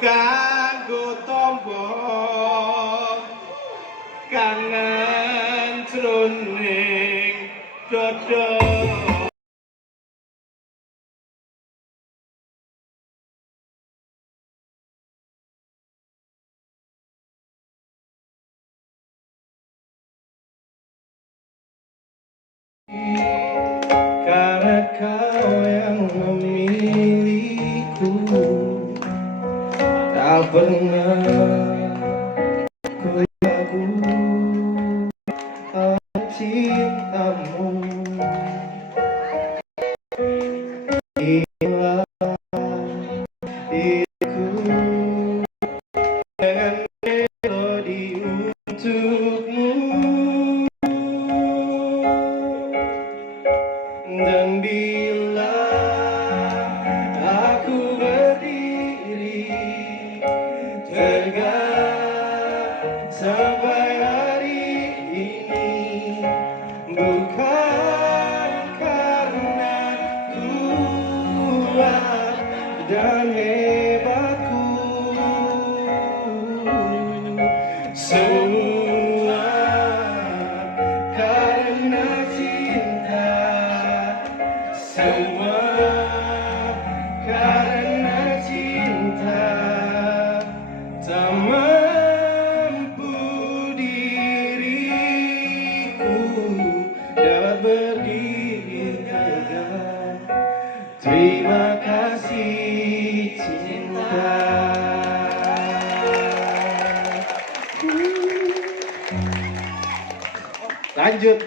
kanggo tombo kangen jroning dada. Karena kau yang memilihku, tak pernah ku ragu akan cintamu. tegak sampai hari ini, bukan karena kuat dan hebatku, semua karena cinta, semua karena cinta. Tak mampu diriku dapat berdiri tegak. Terima kasih cinta. Lanjut.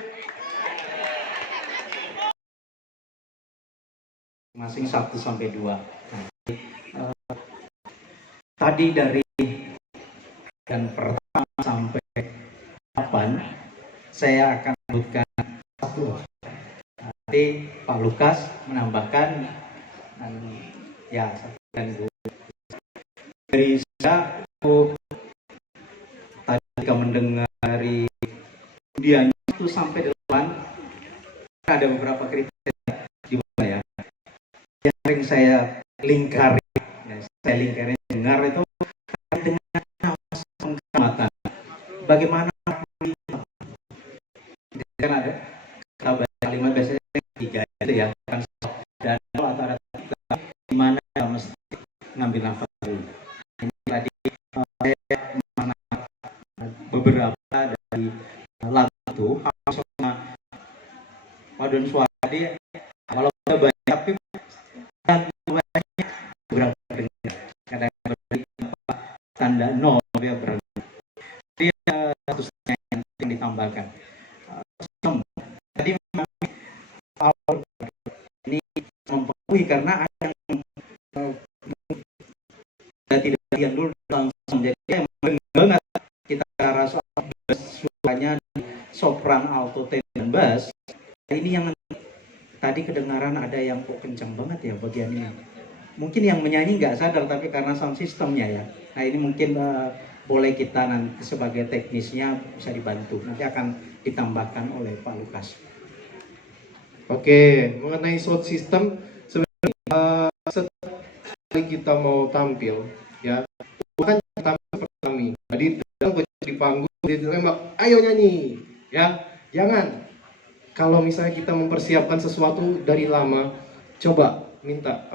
Masing 1 sampai 2. Tadi dari dan pertama sampai 8 saya akan sebutkan satu. Nanti Pak Lukas menambahkan ya 1 dan 2. Dari saya aku tadi ketika mendengar dari kemudian 1 sampai 8 ada beberapa kriteria di mana ya yang sering saya lingkari, dengar itu dengan pengamatan bagaimana kan ada kalimat biasanya 3 itu ya kan, dan kalau antara kita di mana mesti ngambil nafas dulu. Ini tadi saya mana beberapa dari lagu itu sama paduan suara dia kalau udah banyak tapi kurang dengar, kadang beri tanda 0 dia berhenti. Dia statusnya yang ditambahkan. Tadi awal ini mempengaruhi karena ada yang tidak latihan dulu langsung, jadi emang banget kita rasa suaranya sopran, alto, tenor, dan bass. Ini yang tadi kedengaran ada yang kok kencang banget ya bagian ini. Mungkin yang menyanyi nggak sadar tapi karena sound systemnya ya. Nah ini mungkin boleh kita nanti sebagai teknisnya bisa dibantu. Nanti akan ditambahkan oleh Pak Lukas. Oke, mengenai sound system sebenarnya setiap kali kita mau tampil ya, bukan tampil pertama. Jadi datang di panggung dia tembak, ayo nyanyi ya. Jangan. Kalau misalnya kita mempersiapkan sesuatu dari lama, coba minta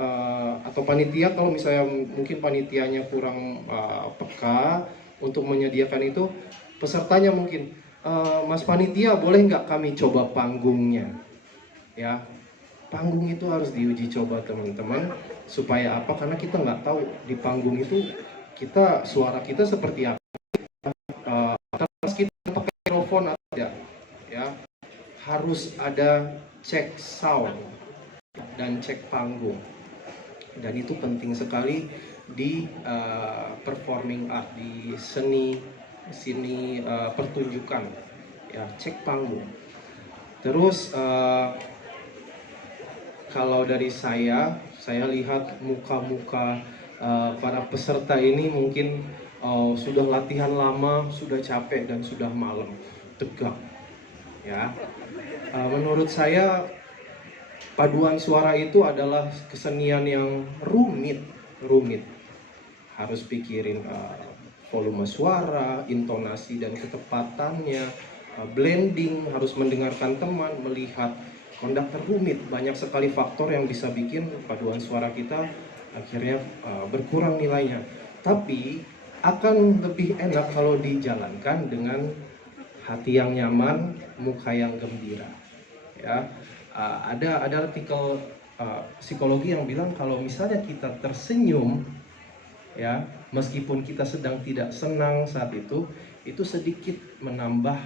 atau panitia, kalau misalnya mungkin panitianya kurang peka untuk menyediakan itu, pesertanya mungkin Mas Panitia boleh nggak kami coba panggungnya ya. Panggung itu harus diuji coba teman-teman, supaya apa? Karena kita nggak tahu di panggung itu kita suara kita seperti apa, terus kita pakai mikrofon atau tidak ya. Harus ada cek sound dan cek panggung, dan itu penting sekali di performing art, di seni pertunjukan ya, cek panggung. Terus kalau dari saya lihat muka-muka para peserta ini mungkin sudah latihan lama, sudah capek dan sudah malam, tegak ya. Menurut saya paduan suara itu adalah kesenian yang rumit. Harus pikirin volume suara, intonasi dan ketepatannya, blending, harus mendengarkan teman, melihat konduktor, rumit. Banyak sekali faktor yang bisa bikin paduan suara kita akhirnya berkurang nilainya. Tapi akan lebih enak kalau dijalankan dengan hati yang nyaman, muka yang gembira. Ya, ada artikel psikologi yang bilang kalau misalnya kita tersenyum, ya, meskipun kita sedang tidak senang saat itu sedikit menambah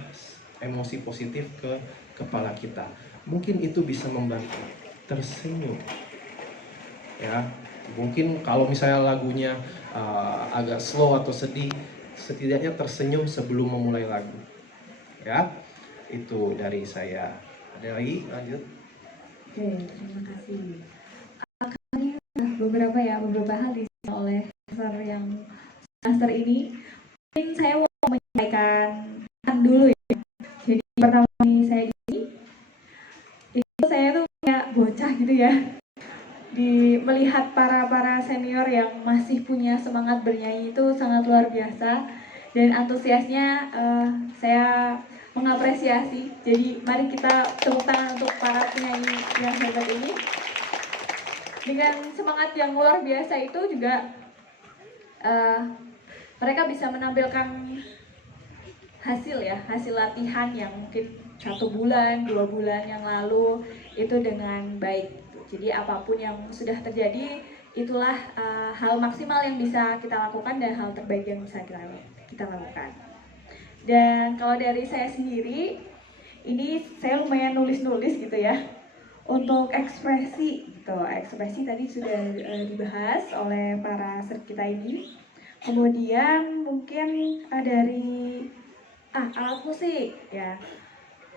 emosi positif ke kepala kita. Mungkin itu bisa membantu tersenyum. Ya, mungkin kalau misalnya lagunya agak slow atau sedih, setidaknya tersenyum sebelum memulai lagu. Ya, itu dari saya. Ada lagi? Lanjut. Oke, terima kasih. Kami beberapa hal disampaikan oleh profesor yang sudah semester ini. Mungkin saya mau menyampaikan dulu ya. Jadi pertama kali saya di sini, itu saya tuh kayak bocah gitu ya. Melihat para senior yang masih punya semangat bernyanyi itu sangat luar biasa, dan antusiasnya saya mengapresiasi. Jadi mari kita tepuk tangan untuk para penyanyi yang hebat ini. Dengan semangat yang luar biasa itu juga mereka bisa menampilkan hasil latihan yang mungkin 1 bulan, 2 bulan yang lalu itu dengan baik. Jadi apapun yang sudah terjadi, itulah hal maksimal yang bisa kita lakukan dan hal terbaik yang bisa kita lakukan. Dan kalau dari saya sendiri, ini saya lumayan nulis-nulis gitu ya. Untuk ekspresi tadi sudah dibahas oleh para senior kita ini. Kemudian mungkin dari alat musik ya.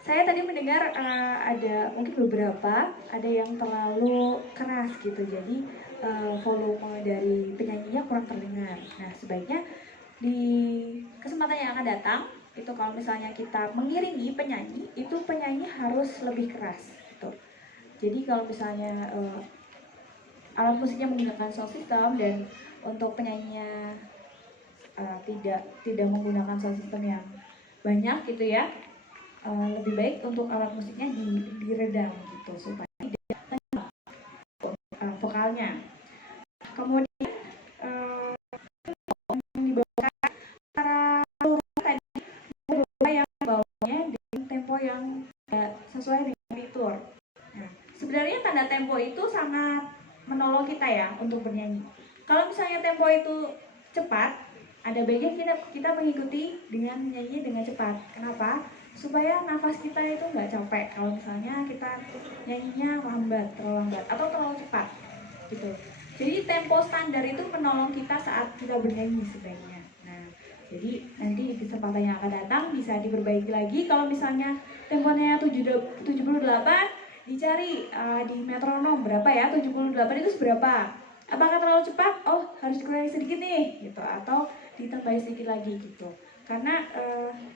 Saya tadi mendengar ada mungkin beberapa ada yang terlalu keras gitu, jadi volume dari penyanyinya kurang terdengar. Nah, sebaiknya di kesempatan yang akan datang itu kalau misalnya kita mengiringi penyanyi, itu penyanyi harus lebih keras gitu. Jadi kalau misalnya alat musiknya menggunakan sound system dan untuk penyanyinya tidak menggunakan sound system yang banyak gitu ya, lebih baik untuk alat musiknya diredam gitu supaya tidak vokalnya. Kemudian yang dibawakan para tadi beberapa yang bawanya dengan tempo yang sesuai dengan litur. Nah, sebenarnya tanda tempo itu sangat menolong kita ya untuk bernyanyi. Kalau misalnya tempo itu cepat, ada baiknya kita mengikuti dengan menyanyi dengan cepat. Kenapa? Supaya nafas kita itu nggak capek kalau misalnya kita nyanyinya terlalu lambat atau terlalu cepat gitu. Jadi tempo standar itu menolong kita saat kita bernyanyi sebaiknya. Nah, jadi nanti di kesempatan yang akan datang bisa diperbaiki lagi. Kalau misalnya temponya 78, dicari di metronom berapa ya, 78 itu seberapa. Apakah terlalu cepat? Oh, harus dikurangi sedikit nih gitu, atau ditambahi sedikit lagi gitu. Karena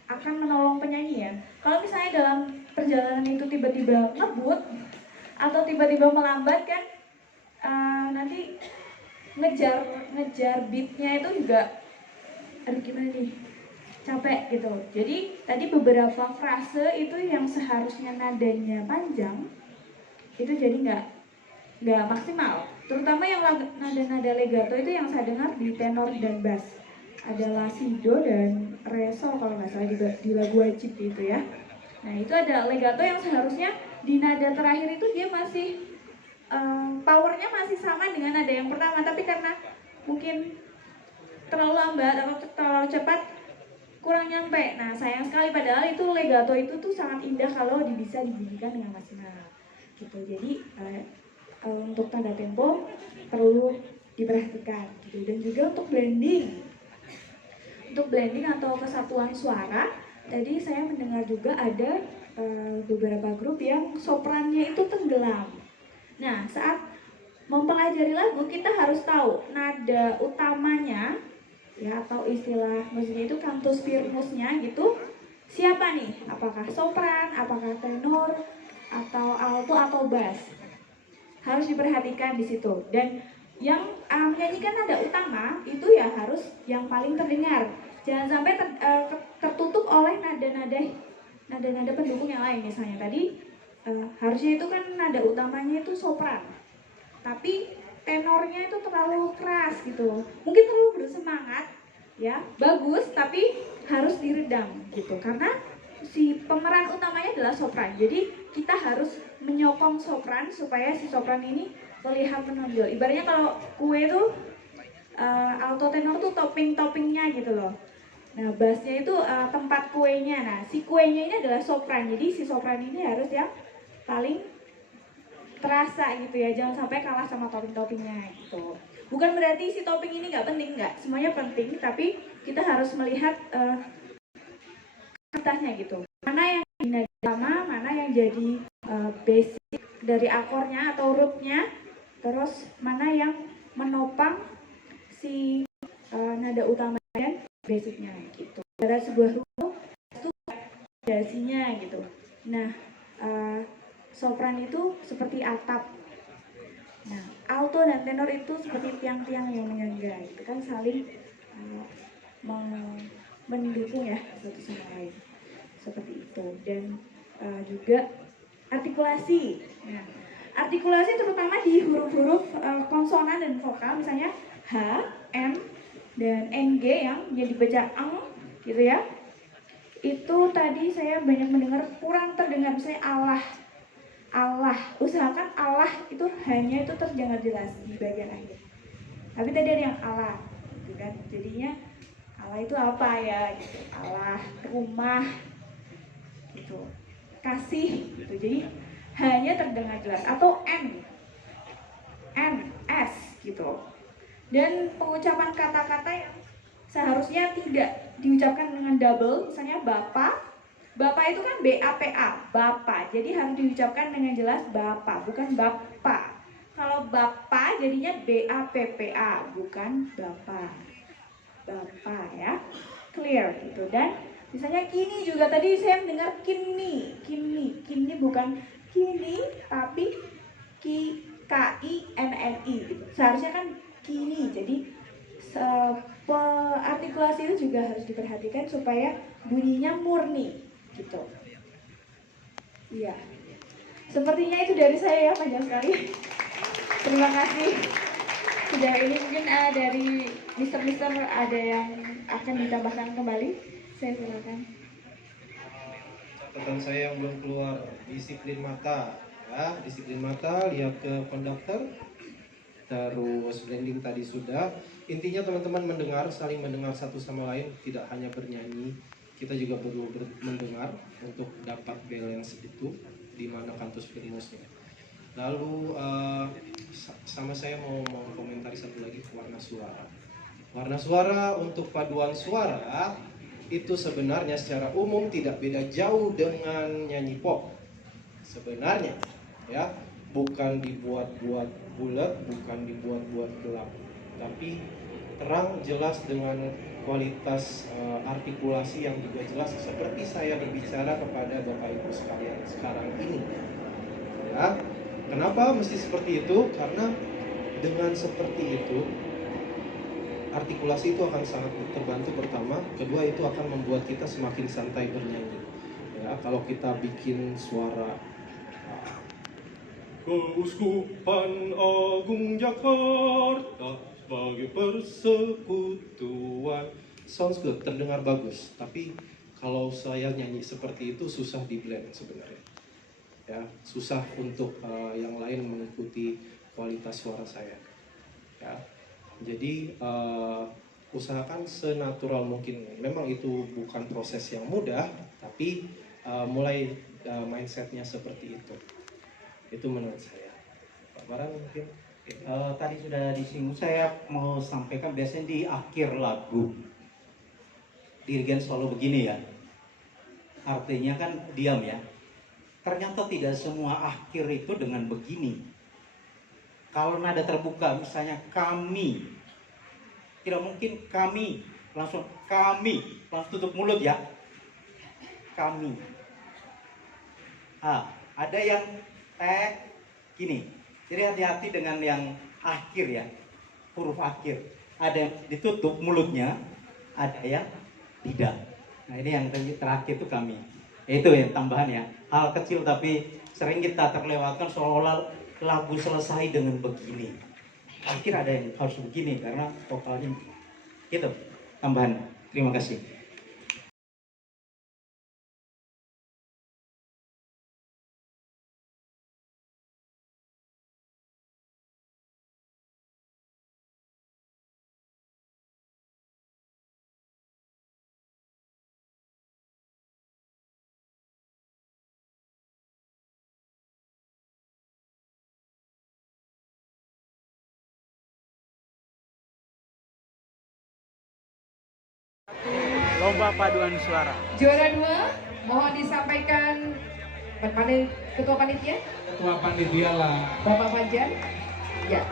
akan menolong penyanyi ya. Kalau misalnya dalam perjalanan itu tiba-tiba ngebut atau tiba-tiba melambat kan, nanti ngejar beatnya itu juga aduh gimana nih, capek gitu. Jadi tadi beberapa frase itu yang seharusnya nadanya panjang itu jadi nggak maksimal. Terutama yang nada-nada legato itu yang saya dengar di tenor dan bass adalah si do dan re sol kalau nggak salah di lagu wajib itu ya. Nah itu ada legato yang seharusnya di nada terakhir itu dia masih powernya masih sama dengan nada yang pertama, tapi karena mungkin terlalu lambat atau terlalu cepat kurang nyampe. Nah sayang sekali, padahal itu legato itu tuh sangat indah kalau bisa dibunyikan dengan maksimal gitu. Jadi untuk tanda tempo perlu diperhatikan gitu. Dan juga untuk blending atau kesatuan suara, tadi saya mendengar juga ada beberapa grup yang soprannya itu tenggelam. Nah, saat mempelajari lagu kita harus tahu nada utamanya ya, atau istilah musiknya itu cantus firmusnya gitu. Siapa nih? Apakah sopran, apakah tenor, atau alto atau bass? Harus diperhatikan di situ. Dan yang menyanyikan nada utama itu ya harus yang paling terdengar. Jangan sampai tertutup oleh nada-nada pendukung yang lain. Misalnya tadi harusnya itu kan nada utamanya itu sopran, tapi tenornya itu terlalu keras gitu, mungkin terlalu bersemangat ya, bagus tapi harus diredam gitu, karena si pemeran utamanya adalah sopran. Jadi kita harus menyokong sopran supaya si sopran ini terlihat menonjol. Ibaratnya kalau kue itu alto tenor tuh toppingnya gitu loh. Nah bassnya itu tempat kuenya. Nah si kuenya ini adalah sopran. Jadi si sopran ini harus yang paling terasa gitu ya. Jangan sampai kalah sama toppingnya gitu. Bukan berarti si topping ini nggak penting, nggak. Semuanya penting. Tapi kita harus melihat kualitasnya gitu. Mana yang di nada utama, mana yang jadi basic dari akornya atau rootnya. Terus mana yang menopang si nada utamanya basicnya gitu. Pada sebuah rumah itu fondasinya gitu. Nah, sopran itu seperti atap. Nah, alto dan tenor itu seperti tiang-tiang yang menyangga, itu kan saling mendukung ya satu sama lain, seperti itu. Dan juga artikulasi. Nah, artikulasi terutama di huruf-huruf konsonan dan vokal, misalnya H, M, dan NG yang dibaca eng gitu ya. Itu tadi saya banyak mendengar kurang terdengar, misalnya Allah. Allah, usahakan Allah itu hanya itu terdengar jelas di bagian akhir. Tapi tadi ada yang Allah, gitu kan? Jadinya Allah itu apa ya? Gitu. Allah, rumah, gitu, kasih, gitu. Jadi hanya terdengar jelas. Atau N, S, gitu. Dan pengucapan kata-kata yang seharusnya tidak diucapkan dengan double, misalnya Bapak. Bapak itu kan BAPA, Bapak. Jadi harus diucapkan dengan jelas Bapak, bukan Bapak. Kalau Bapak jadinya BAPPA, bukan Bapak. Bapak ya. Clear gitu. Dan misalnya kini juga tadi saya mendengar kini bukan kini tapi KINNI gitu. Seharusnya kan kini. Jadi artikulasi itu juga harus diperhatikan supaya bunyinya murni gitu. Iya. Sepertinya itu dari saya ya, panjang sekali. Terima kasih. Sudah ini mungkin dari Mister ada yang akan ditambahkan kembali. Saya silakan. Catatan saya yang belum keluar, disiplin mata. Ya, disiplin mata, lihat ke konduktor. Terus blending tadi sudah. Intinya teman-teman mendengar, saling mendengar satu sama lain, tidak hanya bernyanyi. Kita juga perlu mendengar untuk dapat balance itu di mana kantus primusnya. Lalu sama saya mau komentari satu lagi, warna suara. Warna suara untuk paduan suara itu sebenarnya secara umum tidak beda jauh dengan nyanyi pop. Sebenarnya ya, bukan dibuat-buat bulat, bukan dibuat-buat gelap, tapi terang jelas dengan kualitas artikulasi yang juga jelas, seperti saya berbicara kepada Bapak Ibu sekalian sekarang ini. Ya, kenapa mesti seperti itu? Karena dengan seperti itu artikulasi itu akan sangat terbantu pertama, kedua itu akan membuat kita semakin santai bernyanyi. Ya, kalau kita bikin suara Keuskupan Agung Jakarta sebagai persekutuan, sounds good, terdengar bagus. Tapi kalau saya nyanyi seperti itu susah di blend sebenarnya. Ya, susah untuk yang lain mengikuti kualitas suara saya. Ya, jadi usahakan senatural mungkin. Memang itu bukan proses yang mudah, tapi mulai mindsetnya seperti itu. Itu menurut saya. Pak Baran mungkin tadi sudah disinggung, saya mau sampaikan biasanya di akhir lagu dirigen selalu begini ya, artinya kan diam ya. Ternyata tidak semua akhir itu dengan begini. Kalau nada terbuka misalnya kami, tidak mungkin kami langsung tutup mulut ya, kami. Ada yang gini. Jadi hati-hati dengan yang akhir ya, huruf akhir. Ada yang ditutup mulutnya, ada yang tidak. Nah ini yang terakhir itu kami. Itu yang tambahan ya. Hal kecil tapi sering kita terlewatkan, seolah-olah lagu selesai dengan begini. Akhir ada yang harus begini karena vokalnya gitu. Tambahan. Terima kasih. Lomba paduan suara. Juara 2, mohon disampaikan Ketua Panitia. Ketua panitia lah. Bapak Fajar. Ya.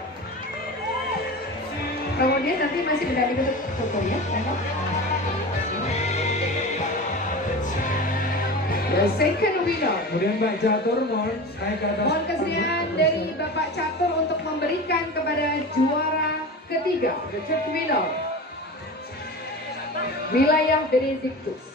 Kemudian nanti masih mendampingi foto ya, Bapak. The second winner. Kemudian Mbak Jatur mohon naik ke atas. Mohon kesediaan dari Bapak Catur untuk memberikan kepada juara ketiga, the third winner, Wilayah Benedictus.